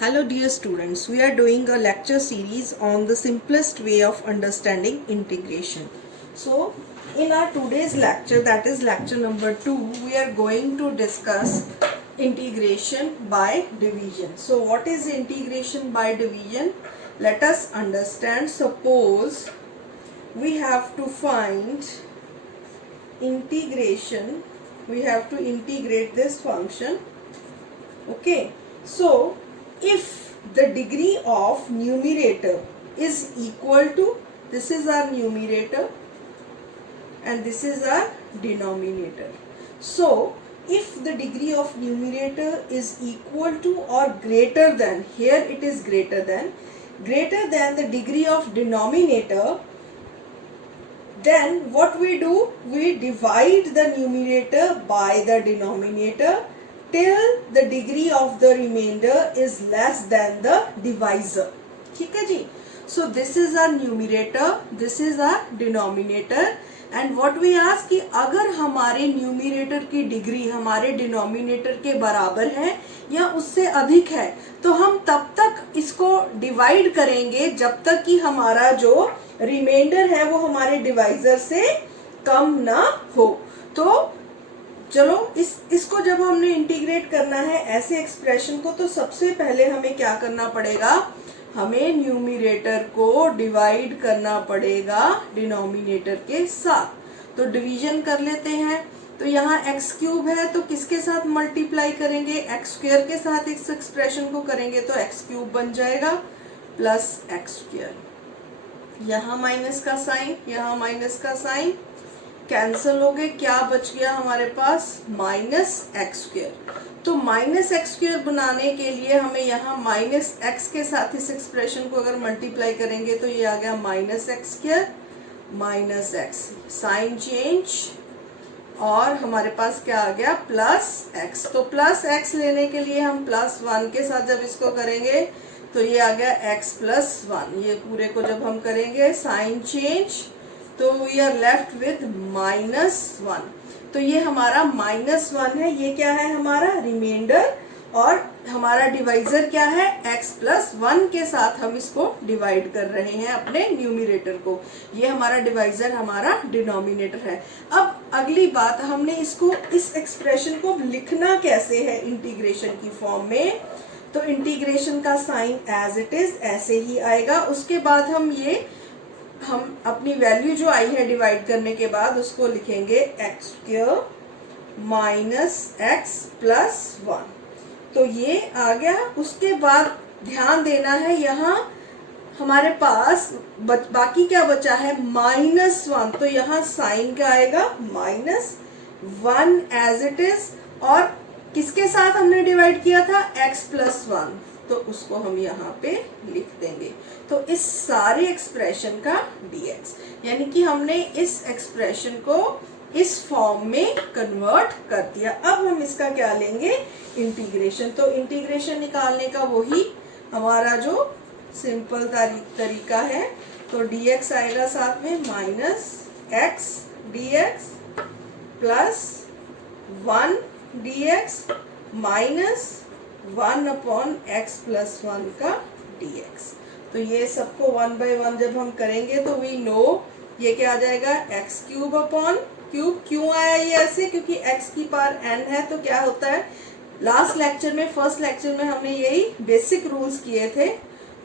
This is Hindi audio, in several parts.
Hello dear students, we are doing a lecture series on the simplest way of understanding integration. So in our today's lecture, that is lecture number 2, we are going to discuss integration by division. So what is integration by division? Let us understand. Suppose we have to find integration, we have to integrate this function. Okay, so if the degree of numerator is equal to, this is our numerator and this is our denominator. So if the degree of numerator is equal to or greater than, here it is greater than the degree of denominator, then what we do, we divide the numerator by the denominator till the degree of the remainder is less than the divisor. ठीक है जी. So this is our numerator, this is our denominator, and what we ask कि अगर हमारे numerator की डिग्री हमारे denominator के बराबर है या उससे अधिक है तो हम तब तक इसको डिवाइड करेंगे जब तक कि हमारा जो रिमाइंडर है वो हमारे डिवाइजर से कम ना हो. तो चलो इसको जब हमने इंटीग्रेट करना है ऐसे एक्सप्रेशन को, तो सबसे पहले हमें क्या करना पड़ेगा, हमें न्यूमरेटर को डिवाइड करना पड़ेगा डिनोमिनेटर के साथ. तो डिवीजन कर लेते हैं. तो यहाँ एक्स क्यूब है तो किसके साथ मल्टीप्लाई करेंगे, एक्स स्क्वायर के साथ इस एक्सप्रेशन को करेंगे तो एक्स क्यूब बन जाएगा प्लस एक्स स्क्वायर. यहाँ माइनस का साइन, यहाँ माइनस का साइन कैंसल हो गए. क्या बच गया हमारे पास, माइनस एक्स स्क्वायर. तो माइनस एक्स स्क्वायर बनाने के लिए हमें यहाँ माइनस एक्स के साथ इस एक्सप्रेशन को अगर मल्टीप्लाई करेंगे तो ये आ गया minus x square minus x, sign change, और हमारे पास क्या आ गया प्लस एक्स. तो प्लस एक्स लेने के लिए हम प्लस 1 के साथ जब इसको करेंगे तो ये आ गया एक्स प्लस 1. ये पूरे को जब हम करेंगे साइन चेंज तो वी आर लेफ्ट विद -1. तो ये हमारा -1 है. ये क्या है हमारा रिमाइंडर, और हमारा डिवाइजर क्या है x प्लस 1 के साथ हम इसको डिवाइड कर रहे हैं अपने न्यूमरेटर को. ये हमारा डिवाइजर हमारा डिनोमिनेटर है. अब अगली बात, हमने इसको इस एक्सप्रेशन को लिखना कैसे है इंटीग्रेशन की फॉर्म में. तो इंटीग्रेशन का साइन एज इट इज ऐसे ही आएगा. उसके बाद हम अपनी वैल्यू जो आई है डिवाइड करने के बाद उसको लिखेंगे x square minus x plus 1. तो ये आ गया. उसके बाद ध्यान देना है, यहाँ हमारे पास बाकी क्या बचा है -1. तो यहाँ साइन क्या आएगा -1 एज इट इज, और किसके साथ हमने डिवाइड किया था x प्लस 1, तो उसको हम यहाँ पे लिख देंगे. तो इस सारे एक्सप्रेशन का dx, यानी कि हमने इस एक्सप्रेशन को इस फॉर्म में कन्वर्ट कर दिया. अब हम इसका क्या लेंगे, इंटीग्रेशन. तो इंटीग्रेशन निकालने का वही हमारा जो सिंपल तरीका है. तो dx आएगा साथ में minus x dx plus 1 dx minus 1 upon x plus 1 का dx. तो ये सबको 1 बाय 1 जब हम करेंगे तो वी नो ये क्या आ जाएगा एक्स क्यूब अपॉन क्यूब. क्यों आया ये ऐसे, क्योंकि x की पावर n है. तो क्या होता है, लास्ट लेक्चर में फर्स्ट लेक्चर में हमने यही बेसिक रूल्स किए थे.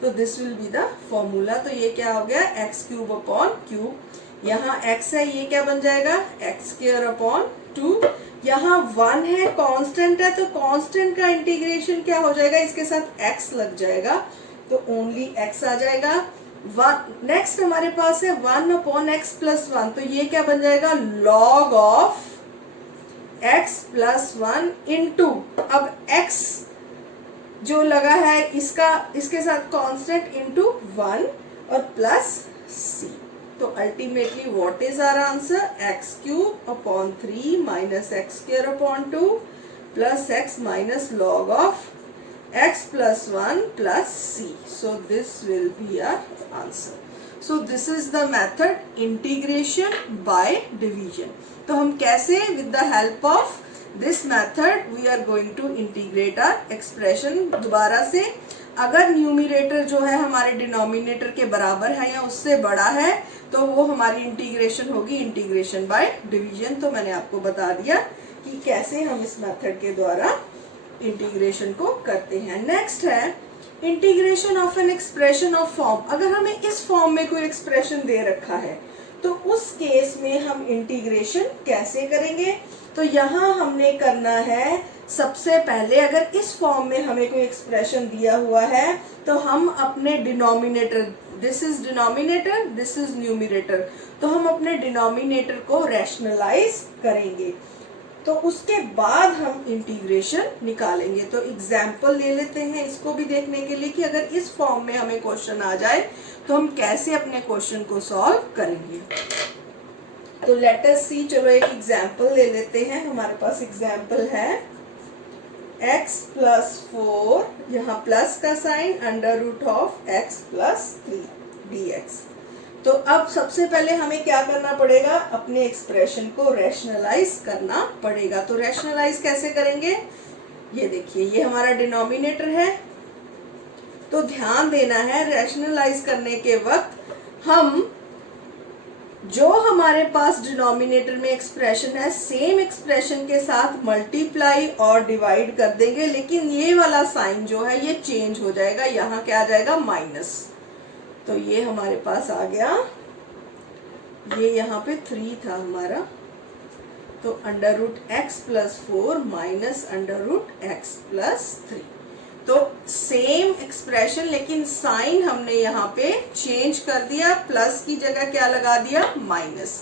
तो this will be the formula. तो ये क्या हो गया एक्स क्यूब अपॉन क्यूब. यहाँ x है, ये क्या बन जाएगा एक्स स्क्वायर अपॉन 2. यहाँ 1 है, कांस्टेंट है, तो कांस्टेंट का इंटीग्रेशन क्या हो जाएगा, इसके साथ x लग जाएगा तो ओनली x आ जाएगा. नेक्स्ट हमारे पास है 1 अपॉन एक्स प्लस 1. तो ये क्या बन जाएगा log of x plus 1 into, अब x जो लगा है इसके साथ कांस्टेंट इंटू 1 और प्लस c. तो ultimately what is our answer, x cube upon 3 minus x square upon 2 plus x minus log of x plus 1 plus c. So this will be our answer. So this is the method integration by division. तो हम कैसे with the help of this method we are going to integrate our expression. दोबारा से अगर न्यूमिरेटर जो है हमारे डिनोमिनेटर के बराबर है या उससे बड़ा है तो वो हमारी इंटीग्रेशन होगी इंटीग्रेशन बाय डिवीजन। तो मैंने आपको बता दिया कि कैसे हम इस मेथड के द्वारा इंटीग्रेशन को करते हैं। नेक्स्ट है integration of an expression of form. अगर हमें इस फॉर्म में कोई एक्सप्रेशन दे रखा है तो उस केस में हम इंटीग्रेशन कैसे करेंगे। तो यहाँ हमने करना है, सबसे पहले अगर इस फॉर्म में हमें कोई एक्सप्रेशन दिया हुआ है तो हम अपने denominator, this is denominator, this is numerator, तो हम अपने डिनोमिनेटर को रैशनलाइज करेंगे। तो उसके बाद हम इंटीग्रेशन निकालेंगे। तो एग्जाम्पल ले लेते हैं इसको भी देखने के लिए कि अगर इस फॉर्म में हमें क्वेश्चन आ जाए तो हम कैसे अपने क्वेश्चन को सॉल्व करेंगे। तो लेट अस सी, चलो एक एग्जाम्पल ले लेते हैं। हमारे पास एग्जाम्पल है x प्लस 4, यहाँ प्लस का sign, under root of x plus 3 dx। तो अब सबसे पहले हमें क्या करना पड़ेगा, अपने एक्सप्रेशन को रैशनलाइज करना पड़ेगा। तो रैशनलाइज कैसे करेंगे, ये देखिए ये हमारा डिनोमिनेटर है। तो ध्यान देना है रैशनलाइज करने के वक्त हम जो हमारे पास डिनोमिनेटर में एक्सप्रेशन है सेम एक्सप्रेशन के साथ मल्टीप्लाई और डिवाइड कर देंगे, लेकिन ये वाला साइन जो है ये चेंज हो जाएगा, यहाँ क्या आ जाएगा माइनस। तो ये हमारे पास आ गया, ये यहाँ पे 3 था हमारा, तो under root x plus 4 minus under root x plus 3। तो सेम एक्सप्रेशन लेकिन साइन हमने यहाँ पे चेंज कर दिया, प्लस की जगह क्या लगा दिया माइनस।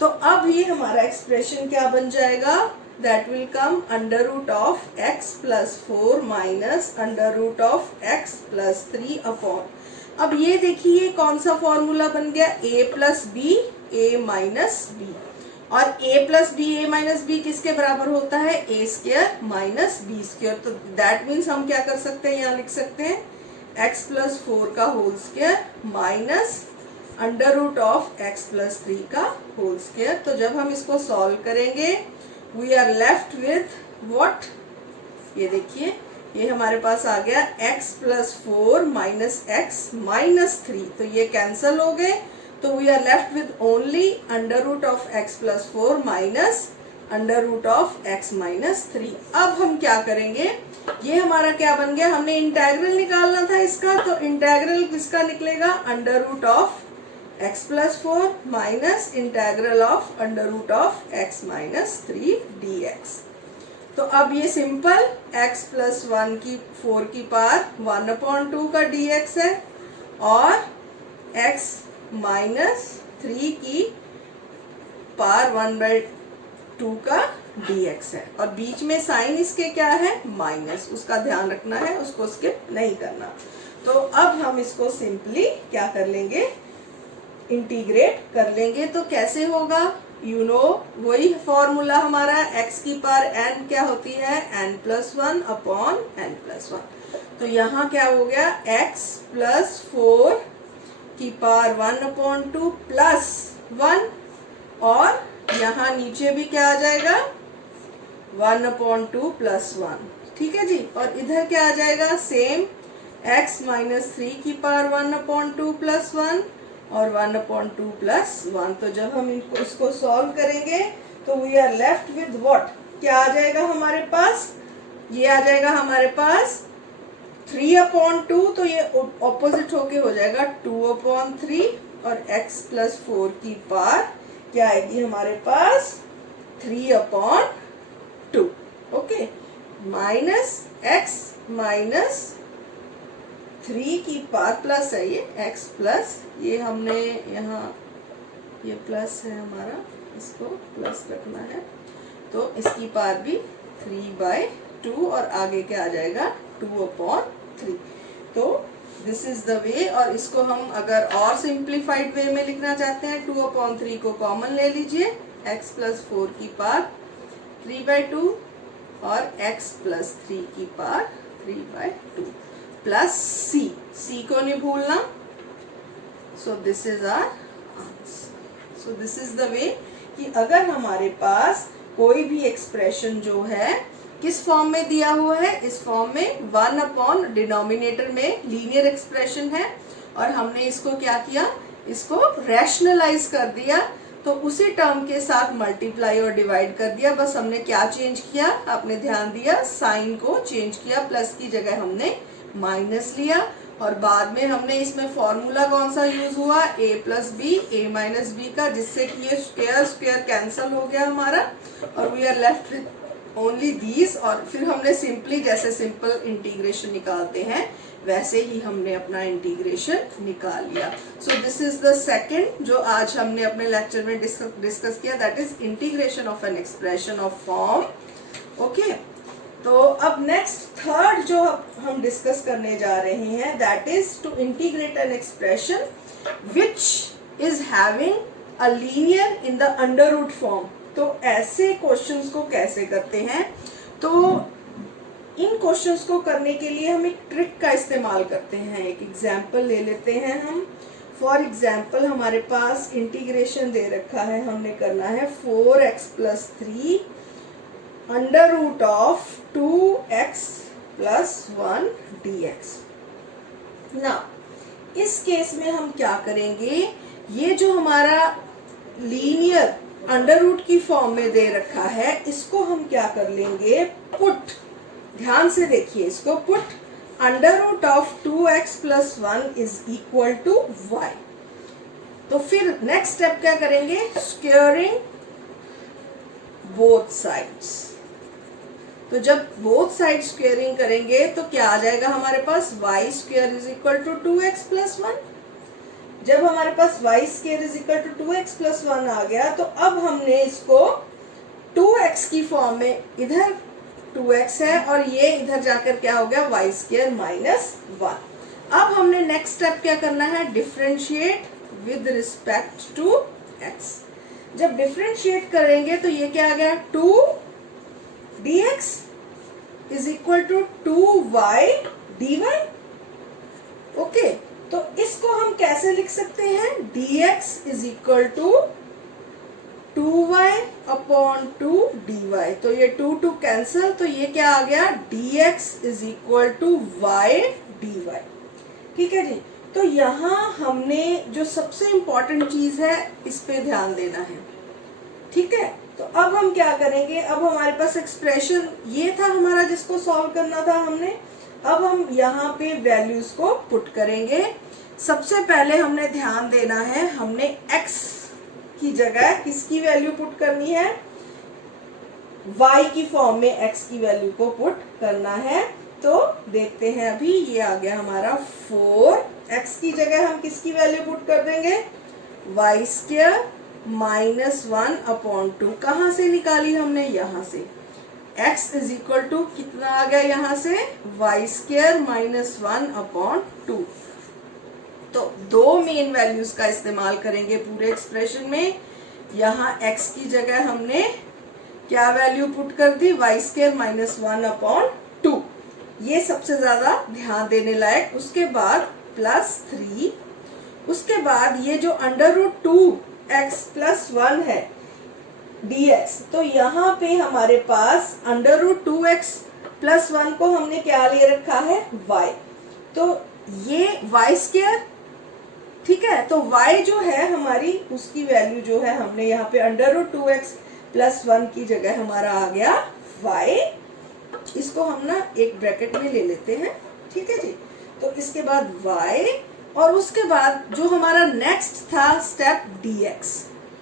तो अब ये हमारा एक्सप्रेशन क्या बन जाएगा, that will come under root of x plus 4 minus under root of x plus 3 upon, अब ये देखिए कौन सा फॉर्मूला बन गया, a plus b a minus b, और a plus b a minus b किसके बराबर होता है, a square minus b square. तो दैट मीन्स हम क्या कर सकते हैं, यहाँ लिख सकते हैं x प्लस 4 का whole square minus under root of x plus 3 का होल स्क्वायर। तो जब हम इसको सॉल्व करेंगे we are left with what, ये देखिए ये हमारे पास आ गया x plus 4 minus x minus 3, तो ये कैंसल हो गए। तो we are left with only under root of x plus 4 minus under root of x minus 3। अब हम क्या करेंगे, ये हमारा क्या बन गया, हमने इंटेग्रल निकालना था इसका, तो इंटेग्रल किसका निकलेगा, under root of x plus 4 minus integral of under root of x minus 3 dx। तो अब ये सिंपल x प्लस 1 की 4 की पावर 1/2 का dx है और x माइनस 3 की पावर 1/2 का dx है, और बीच में साइन इसके क्या है माइनस, उसका ध्यान रखना है, उसको स्किप नहीं करना। तो अब हम इसको सिंपली क्या कर लेंगे, इंटीग्रेट कर लेंगे। तो कैसे होगा, यू नो वही फॉर्मूला हमारा x की पावर n क्या होती है, n plus 1 upon n plus 1। तो यहाँ क्या हो गया, x प्लस 4 की पावर 1/2 प्लस 1, और यहाँ नीचे भी क्या आ जाएगा 1/2 प्लस 1, ठीक है जी। और इधर क्या आ जाएगा सेम x माइनस 3 की पावर 1/2 प्लस 1 और 1/2 प्लस 1। तो जब हम इसको सॉल्व करेंगे तो we are left with what, क्या आ जाएगा हमारे पास, ये आ जाएगा हमारे पास 3/2, तो ये ऑपोजिट होके हो जाएगा 2/3, और x प्लस 4 की पावर क्या आएगी हमारे पास 3/2, ओके, माइनस x माइनस 3 की पावर प्लस है ये x प्लस, ये हमने यहाँ ये प्लस है हमारा, इसको प्लस रखना है, तो इसकी पावर भी 3/2 और आगे क्या आ जाएगा 2/3। तो दिस इज द वे, और इसको हम अगर और सिंप्लीफाइड वे में लिखना चाहते हैं 2/3 को कॉमन ले लीजिए, x प्लस 4 की पावर 3/2 और x प्लस 3 की पावर 3/2 प्लस c को नहीं भूलना। So this is our answer. So this is the way कि अगर हमारे पास कोई भी एक्सप्रेशन जो है किस फॉर्म में दिया हुआ है? इस फॉर्म में 1 अपॉन डिनोमिनेटर में लीनियर एक्सप्रेशन है और हमने इसको क्या किया, इसको रैशनलाइज कर दिया, तो उसी टर्म के साथ मल्टीप्लाई और डिवाइड कर दिया। बस हमने क्या चेंज किया, आपने ध्यान दिया, साइन को चेंज किया, प्लस की जगह हमने माइनस लिया और बाद में हमने इसमें फॉर्मूला कौन सा यूज हुआ, a plus b a minus b का, जिससे कि ये स्क्वायर स्क्वायर कैंसल हो गया हमारा और we are left with only these. और फिर हमने सिंपली, जैसे सिंपल इंटीग्रेशन निकालते हैं वैसे ही हमने अपना इंटीग्रेशन निकाल लिया। सो दिस इज द सेकंड जो आज हमने अपने लेक्चर में डिस्कस किया, that is integration of an expression of form. Okay, तो अब नेक्स्ट थर्ड जो हम डिस्कस करने जा रहे हैं, that is to integrate an expression which is having a linear in the under root form. तो ऐसे क्वेश्चंस को कैसे करते हैं, तो इन क्वेश्चंस को करने के लिए हम एक ट्रिक का इस्तेमाल करते हैं। एक एग्जाम्पल ले लेते हैं हम। फॉर एग्जाम्पल हमारे पास इंटीग्रेशन दे रखा है, हमने करना है 4x plus 3 under root of 2x plus 1 dx। ना इस केस में हम क्या करेंगे, ये जो हमारा लीनियर अंडर रूट की फॉर्म में दे रखा है, इसको हम क्या कर लेंगे, पुट, ध्यान से देखिए इसको, put under root of 2x plus 1 is equal to y। तो फिर नेक्स्ट स्टेप क्या करेंगे, स्क्वेयरिंग बोथ साइड्स। तो जब बोथ साइड स्क्वेयरिंग करेंगे तो क्या आ जाएगा हमारे पास, y square is equal to 2x plus 1। जब हमारे पास y square is equal to 2x plus 1 आ गया, तो अब हमने इसको 2x की फॉर्म में, इधर 2x है और ये इधर जाकर क्या हो गया, y स्क्वेयर माइनस 1। अब हमने नेक्स्ट स्टेप क्या करना है, differentiate with respect to x। जब डिफरेंशिएट करेंगे तो ये क्या आ गया, 2 dx is equal to 2y dy। Okay, तो इसको हम कैसे लिख सकते हैं, dx is equal to 2y upon 2 dy। तो ये 2 कैंसल, तो ये क्या आ गया, dx is equal to y dy। ठीक है जी। तो यहाँ हमने जो सबसे इंपॉर्टेंट चीज है इस पे ध्यान देना है। ठीक है, तो अब हम क्या करेंगे, अब हमारे पास एक्सप्रेशन ये था हमारा जिसको सॉल्व करना था हमने। अब हम यहाँ पे वैल्यूज को पुट करेंगे। सबसे पहले हमने ध्यान देना है, हमने x की जगह किसकी वैल्यू पुट करनी है, y की फॉर्म में x की वैल्यू को पुट करना है। तो देखते हैं, अभी ये आ गया हमारा 4x की जगह हम किसकी वैल्यू पुट कर देंगे, y स्क्वायर माइनस 1 अपॉन 2। कहाँ से निकाली हमने, यहाँ से। x इज इक्वल टू कितना आ गया यहाँ से, y स्क्वायर माइनस 1 अपॉन 2। तो दो मेन वैल्यूज का इस्तेमाल करेंगे पूरे एक्सप्रेशन में। यहाँ x की जगह हमने क्या वैल्यू पुट कर दी, y स्क्वायर माइनस 1 अपॉन 2। ये सबसे ज्यादा ध्यान देने लायक। उसके बाद प्लस 3, उसके बाद ये जो अंडर रूट 2x प्लस 1 है dx, तो यहाँ पे हमारे पास अंडर रूट 2x प्लस 1 को हमने क्या ले रखा है, y। तो ये y स्क्वायर, ठीक है, तो y जो है हमारी, उसकी वैल्यू जो है हमने यहाँ पे अंडर रूट 2x प्लस 1 की जगह हमारा आ गया y। इसको हम ना एक ब्रैकेट में ले लेते हैं। ठीक है जी। तो इसके बाद y, और उसके बाद जो हमारा नेक्स्ट था स्टेप dx,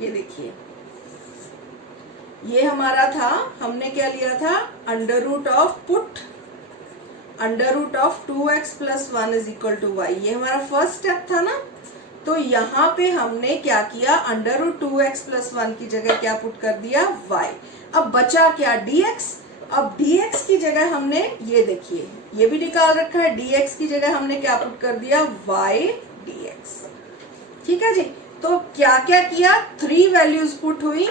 ये देखिए, ये हमारा था, हमने क्या लिया था, under root of put under root of 2x plus 1 is equal to y। ये हमारा फर्स्ट स्टेप था ना। तो यहाँ पे हमने क्या किया, अंडर रूट 2x प्लस 1 की जगह क्या पुट कर दिया, y। अब बचा क्या, dx। अब dx की जगह हमने, ये देखिए, ये भी निकाल रखा है, dx की जगह हमने क्या पुट कर दिया, y dx। ठीक है जी। तो क्या क्या किया, 3 वैल्यूज पुट हुई,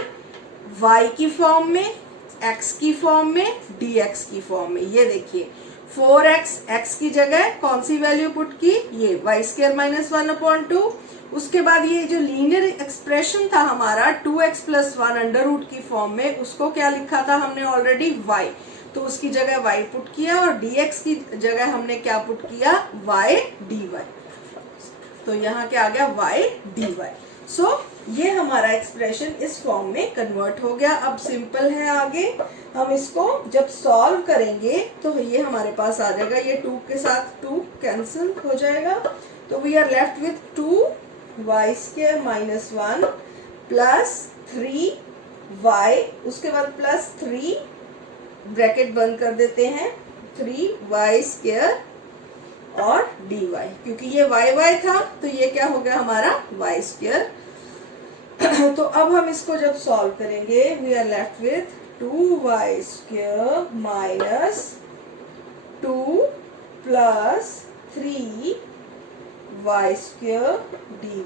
y की फॉर्म में, x की फॉर्म में, dx की फॉर्म में। ये देखिए 4x, x की जगह कौन सी वैल्यू पुट की, ये y स्क्वायर माइनस 1 अपॉन 2। उसके बाद ये जो लीनियर एक्सप्रेशन था हमारा 2x प्लस 1 अंडर रूट की फॉर्म में, उसको क्या लिखा था हमने ऑलरेडी y। तो उसकी जगह y पुट किया और dx की जगह हमने क्या पुट किया, y dy। तो यहाँ क्या आ गया, y dy। सो ये हमारा एक्सप्रेशन इस फॉर्म में कन्वर्ट हो गया। अब सिंपल है, आगे हम इसको जब सॉल्व करेंगे तो ये हमारे पास आ जाएगा, ये 2 के साथ 2 कैंसिल हो जाएगा, तो we are left with 2y² minus 1 plus 3y, उसके बाद प्लस 3 ब्रैकेट बंद कर देते हैं, 3y² और dy, क्योंकि ये y था तो ये क्या हो गया हमारा y²। तो अब हम इसको जब सॉल्व करेंगे, we are left with 2y² minus 2 plus 3y² dy।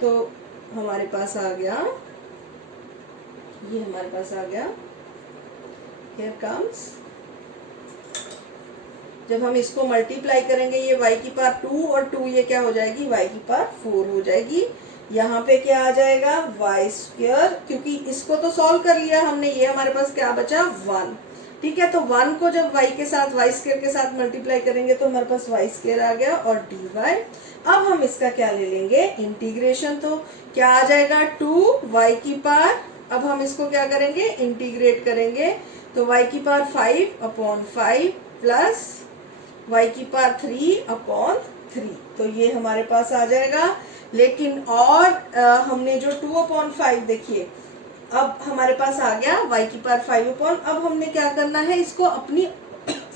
तो हमारे पास आ गया, ये हमारे पास आ गया, here comes, जब हम इसको मल्टीप्लाई करेंगे ये y की पावर 2 और 2 ये क्या हो जाएगी, y की पावर 4 हो जाएगी। यहाँ पे क्या आ जाएगा, y², क्योंकि इसको तो सॉल्व कर लिया हमने, ये हमारे पास क्या बचा, 1। ठीक है, तो 1 को जब y के साथ y² के साथ मल्टीप्लाई करेंगे तो हमारे पास y² आ गया और dy। अब हम इसका क्या ले लेंगे, इंटीग्रेशन, तो क्या आ जाएगा, 2y की पावर, अब हम इसको क्या करेंगे, इंटीग्रेट करेंगे, तो y की पावर 5/5 प्लस y की पावर 3/3, तो ये हमारे पास आ जाएगा। लेकिन और हमने जो 2/5 देखिए, अब हमारे पास आ गया y की पावर 5, अब हमने क्या करना है, इसको अपनी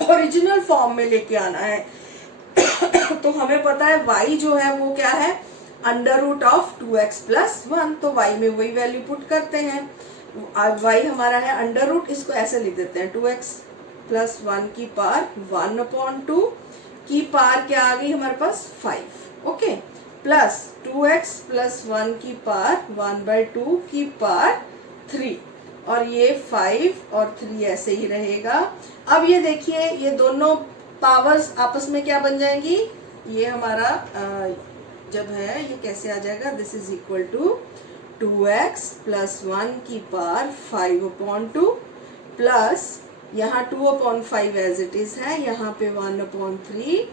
ओरिजिनल फॉर्म में लेके आना है। तो हमें पता है y जो है वो क्या है, √of 2x + 1, तो y में वही वैल्यू पुट करते हैं। y हमारा है √, इसको ऐसे लिख देते हैं, 2x + 1 की पावर 1/2 की पावर क्या आ गई हमारे पास, 5, ओके, प्लस 2x + 1 की पावर 1/2 की पावर 3, और ये 5 और 3 ऐसे ही रहेगा। अब ये देखिए, ये दोनों पावर्स आपस में क्या बन जाएंगी, ये हमारा जब है ये कैसे आ जाएगा, this is equal to 2x + 1 की पावर 5/2 प्लस यहाँ 2/5 एज इट इज है, यहाँ पे 1/3,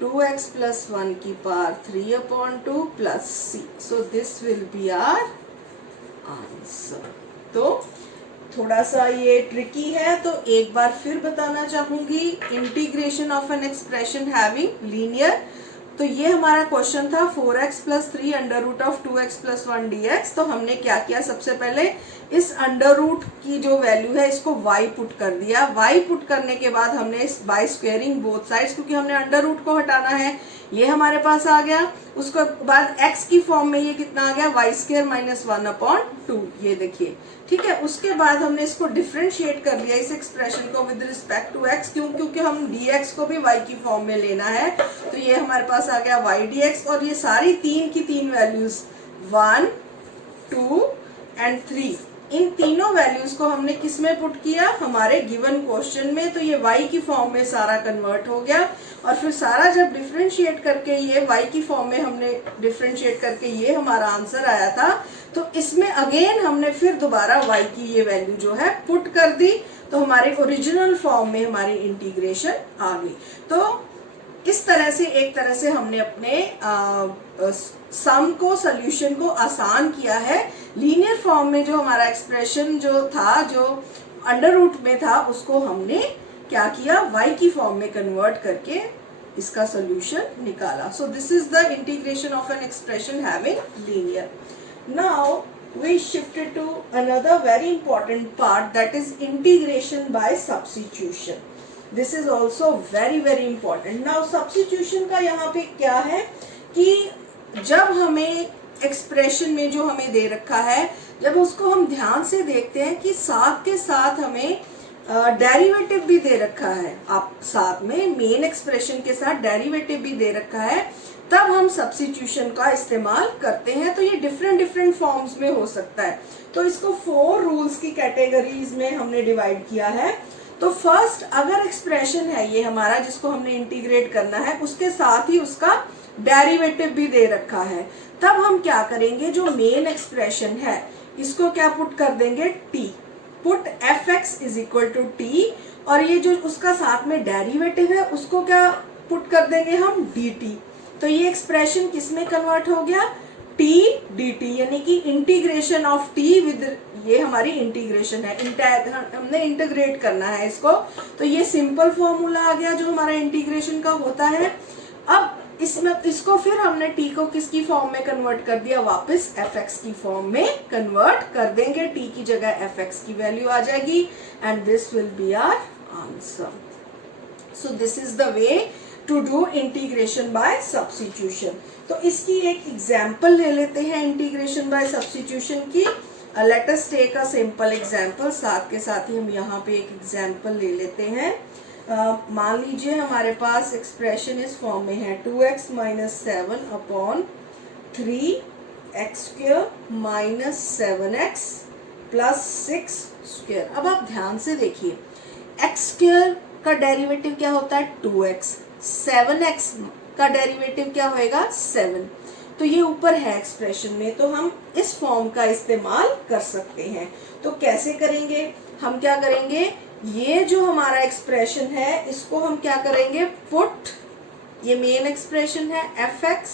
2x + 1 की power 3/2 plus c, so this will be our answer. तो थोड़ा सा ये ट्रिकी है, तो एक बार फिर बताना चाहूंगी, integration of an expression having linear, तो ये हमारा क्वेश्चन था 4x + 3 √of 2x + 1 dx। तो हमने क्या किया, सबसे पहले इस √ की जो वैल्यू है इसको y पुट कर दिया, y पुट करने के बाद हमने इस बाय स्क्वेयरिंग बोथ साइड्स, क्योंकि हमने √ को हटाना है, ये हमारे पास आ गया। उसके बाद x की फॉर्म में ये कितना आ गया, y² - 1/2, ये देखिए, ठीक है। उसके बाद हमने इसको डिफरेंशिएट कर लिया इस एक्सप्रेशन को विद रिस्पेक्ट टू x, क्योंकि हम dx को भी y की फॉर्म में लेना है, तो ये हमारे पास आ गया y dx, और ये सारी 3 की 3 वैल्यूज 1, 2 एंड 3, इन तीनों वैल्यूज को हमने किस में पुट किया, हमारे गिवन क्वेश्चन में, तो ये y की फॉर्म में सारा कन्वर्ट हो गया। और फिर सारा जब डिफरेंशिएट करके ये y की फॉर्म में हमने डिफरेंशिएट करके ये हमारा आंसर आया था, तो इसमें अगेन हमने फिर दोबारा y की ये वैल्यू जो है पुट कर दी, तो हमारे ओरिजिनल फॉर्म में हमारी इंटीग्रेशन आ गई। तो इस तरह से एक तरह से हमने अपने सम को, सॉल्यूशन को आसान किया है। लीनियर फॉर्म में जो हमारा एक्सप्रेशन जो था, जो √ में था, उसको हमने क्या किया, y की फॉर्म में कन्वर्ट करके इसका सॉल्यूशन निकाला। सो this is the integration of an expression having linear. Now we shifted to another very important part, that is integration by substitution. This is also very very important. Now substitution का यहाँ पे क्या है कि जब हमें एक्सप्रेशन में जो हमें दे रखा है, जब उसको हम ध्यान से देखते हैं कि साथ के साथ हमें डेरिवेटिव भी दे रखा है, आप साथ में मेन एक्सप्रेशन के साथ डेरिवेटिव भी दे रखा है, तब हम सब्स्टिट्यूशन का इस्तेमाल करते हैं। तो ये डिफरेंट फॉर्म्स में हो सकता है। तो इसको 4 रूल्स की कैटेगरीज में हमने डिवाइड किया है। तो फर्स्ट, अगर एक्सप्रेशन है ये हमारा जिसको हमने इंटीग्रेट करना है, उसके साथ ही उसका डेरिवेटिव भी दे रखा है, तब हम क्या करेंगे, जो मेन एक्सप्रेशन है इसको क्या पुट कर देंगे, t, पुट fx = t, और ये जो उसका साथ में डेरिवेटिव है उसको क्या पुट कर देंगे हम dt। तो ये एक्सप्रेशन किस में कन्वर्ट हो गया, t dt, यानी कि इंटीग्रेशन ऑफ t विद, ये हमारी इंटीग्रेशन है, हमने इंटीग्रेट करना है इसको। तो ये सिंपल फॉर्मूला आ गया जो हमारा इंटीग्रेशन का होता है। अब इसमें इसको फिर हमने t को किसकी फॉर्म में कन्वर्ट कर दिया, वापस fx की फॉर्म में कन्वर्ट कर देंगे, t की जगह fx की वैल्यू आ जाएगी and this will be our answer. So this is the way to do integration by substitution. तो इसकी एक एग्जाम्पल ले लेते हैं इंटीग्रेशन बाय सब्स्टिट्यूशन की। Let us take a simple example, साथ के साथ ही हम यहाँ पे एक एग्जाम्पल ले लेते हैं। मान लीजिए हमारे पास एक्सप्रेशन इस फॉर्म में है 2x माइनस 7 upon 3x square minus 7x plus 6 square. अब आप ध्यान से देखिए, x स्क्वायर का डेरिवेटिव क्या होता है 2x, 7x का डेरिवेटिव क्या होएगा 7। तो ये ऊपर है एक्सप्रेशन में, तो हम इस फॉर्म का इस्तेमाल कर सकते हैं। तो कैसे करेंगे, हम क्या करेंगे, ये जो हमारा एक्सप्रेशन है इसको हम क्या करेंगे पुट, ये मेन एक्सप्रेशन है fx,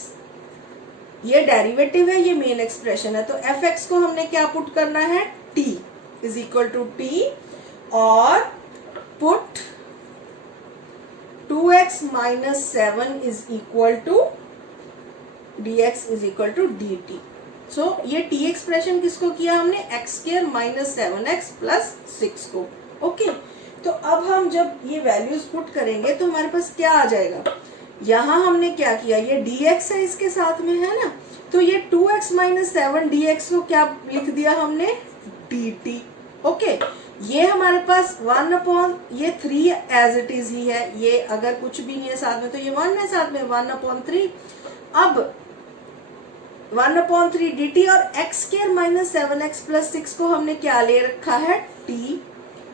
ये डेरिवेटिव है, ये मेन एक्सप्रेशन है, तो fx को हमने क्या पुट करना है t is equal to t और पुट 2x माइनस 7 is equal to dx is equal to dt। So ये t एक्सप्रेशन किसको किया हमने, x square minus 7x plus 6 को। ओके तो अब हम जब ये वैल्यूज पुट करेंगे तो हमारे पास क्या आ जाएगा, यहाँ हमने क्या किया, ये dx है इसके साथ में है ना, तो ये 2x माइनस 7 dx को क्या लिख दिया हमने dt। ओके ये हमारे पास 1 अपॉन ये 3 एज इट इज ही है, ये अगर कुछ भी नहीं है साथ में तो ये 1 है साथ में 1 अपॉन 3। अब 1 अपॉन 3 dt और x square minus 7x plus 6 को हमने क्या ले रखा है t,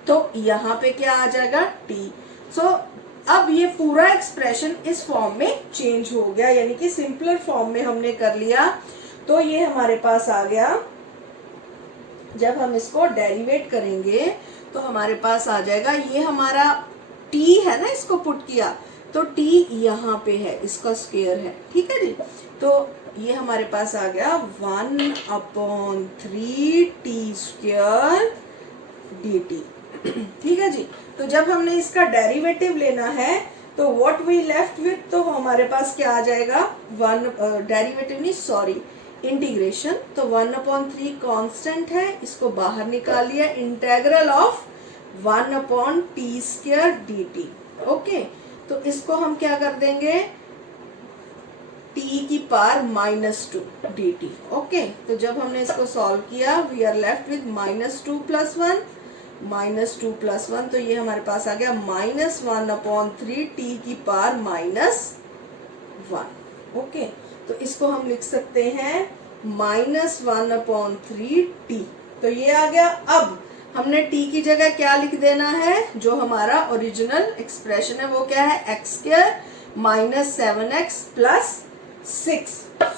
तो यहाँ पे क्या आ जाएगा t। सो अब ये पूरा एक्सप्रेशन इस फॉर्म में चेंज हो गया, यानी कि सिंपलर फॉर्म में हमने कर लिया। तो ये हमारे पास आ गया, जब हम इसको डेरिवेट करेंगे तो हमारे पास आ जाएगा, ये हमारा t है ना, इसको पुट किया तो t यहाँ पे है, इसका स्क्वायर है, ठीक है जी। तो ये हमारे पास आ गया 1 अपॉन 3 t स्क्वायर dt, ठीक है जी। तो जब हमने इसका डेरिवेटिव लेना है तो व्हाट वी लेफ्ट विथ, तो हमारे पास क्या आ जाएगा, डेरिवेटिव नहीं सॉरी इंटीग्रेशन, तो 1 अपॉन 3 कांस्टेंट है, इसको बाहर निकाल लिया, integral of 1 upon T square dt। Okay तो इसको हम क्या कर देंगे, t की पावर -2 dt। ओके तो जब हमने इसको सॉल्व किया we are left with -2 plus 1, -2 plus 1, तो ये हमारे पास आ गया -1 अपॉन 3 t की पावर -1। ओके तो इसको हम लिख सकते हैं -1 अपॉन 3 t, तो ये आ गया। अब हमने t की जगह क्या लिख देना है, जो हमारा ओरिजिनल एक्सप्रेशन है वो क्या है, x square minus 7x plus 6।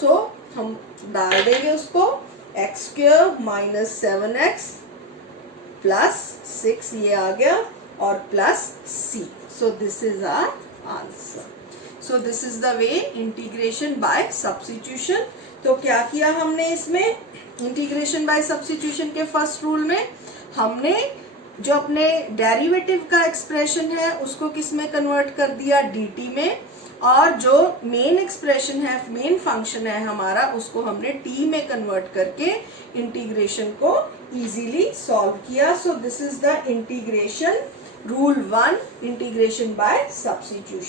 सो हम डाल देंगे उसको, x square minus 7x plus 6 ये आ गया और plus c। So this is our answer. So this is the way integration by substitution. तो क्या किया हमने इसमें, इंटीग्रेशन बाय सब्स्टिट्यूशन के फर्स्ट रूल में हमने जो अपने डेरिवेटिव का एक्सप्रेशन है उसको किस में कन्वर्ट कर दिया, dt में, और जो मेन एक्सप्रेशन है, मेन फंक्शन है हमारा, उसको हमने t में कन्वर्ट करके इंटीग्रेशन को इजीली सॉल्व किया। सो this is the integration rule 1, integration by substitution.